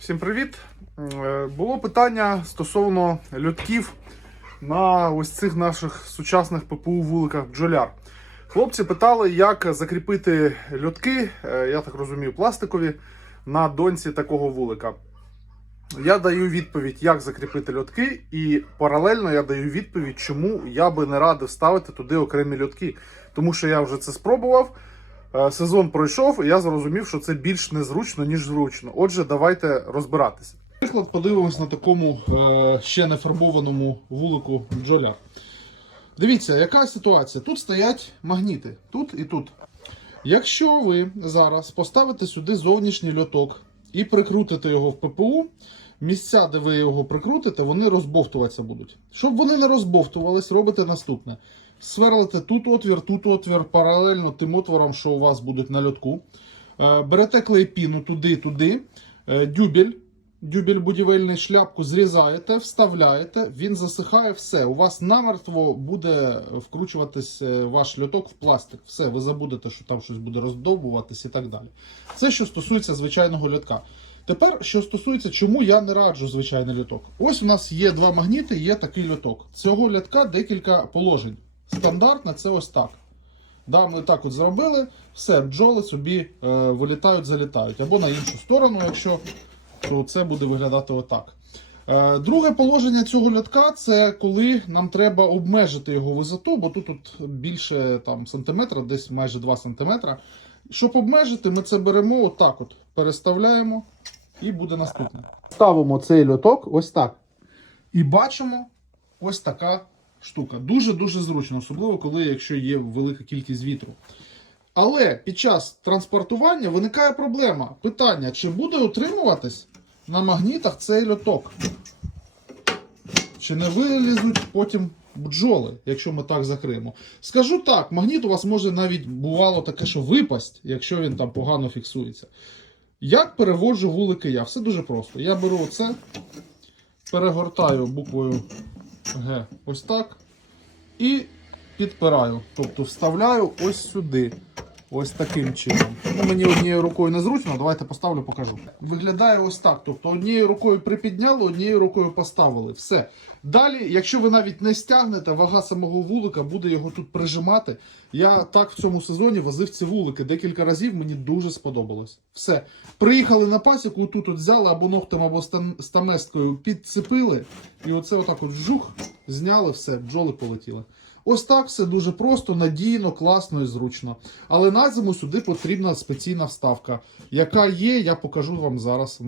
Всім привіт! Е, Було питання стосовно льотків на ось цих наших сучасних ППУ вуликах бджоляр. Хлопці питали, як закріпити льотки, е, я так розумію, пластикові, на доньці такого вулика. Я даю відповідь, як закріпити льотки, і паралельно я даю відповідь, чому я би не радив ставити туди окремі льотки. Тому що я вже це спробував. Е, Сезон пройшов, і я зрозумів, що це більш незручно, ніж зручно. Отже, давайте розбиратися. Наприклад, подивимось на такому е, ще не фарбованому вулику джоля. Дивіться, яка ситуація? Тут стоять магніти, тут і тут. Якщо ви зараз поставите сюди зовнішній льоток і прикрутите його в ППУ, місця, де ви його прикрутите, вони розбовтуватися будуть. Щоб вони не розбовтувались, робите наступне. Сверлите тут отвір, тут отвір, паралельно тим отворам, що у вас будуть на льотку. Е, Берете клейпіну туди, туди, дюбіль. Дюбель будівельний шляпку зрізаєте, вставляєте, він засихає, все. У вас намертво буде вкручуватись е, ваш льоток в пластик. Все, ви забудете, що там щось буде роздовбуватись і так далі. Це що стосується звичайного льотка. Тепер, що стосується, чому я не раджу звичайний льоток. Ось у нас є два магніти, є такий льоток. Цього льотка декілька положень. Стандартне це ось так. Да, ми так от зробили, все, бджоли собі е, вилітають, залітають. Або на іншу сторону, якщо то це буде виглядати отак. Е, друге положення цього льотка це коли нам треба обмежити його висоту, бо тут, тут більше там, сантиметра, десь майже 2 сантиметра. Щоб обмежити, ми це беремо отак, от, переставляємо, і буде наступне. Ставимо цей льоток ось так. І бачимо ось така штука. Дуже-дуже зручно, особливо коли якщо є велика кількість вітру. Але під час транспортування виникає проблема. Питання, чи буде утримуватись на магнітах цей льоток? Чи не вилізуть потім бджоли, якщо ми так закриємо? Скажу так, магніт у вас може навіть бувало таке, що випасть, якщо він там погано фіксується. Як переводжу вулики я? Все дуже просто. Я беру оце, перегортаю буквою Г ось так. І підпираю. Тобто вставляю ось сюди. Ось таким чином. Ну, мені однією рукою незручно, давайте поставлю, покажу. Виглядає ось так. Тобто однією рукою припідняли, однією рукою поставили. Все. Далі, якщо ви навіть не стягнете, вага самого вулика буде його тут прижимати. Я так в цьому сезоні возив ці вулики декілька разів, мені дуже сподобалось. Все. Приїхали на пасіку, тут от взяли або ногтем, або стаместкою підцепили. І оце отак от жух, зняли все, бджоли полетіли. Ось так все дуже просто, надійно, класно і зручно. Але на зиму сюди потрібна спеційна вставка. Яка є, я покажу вам зараз.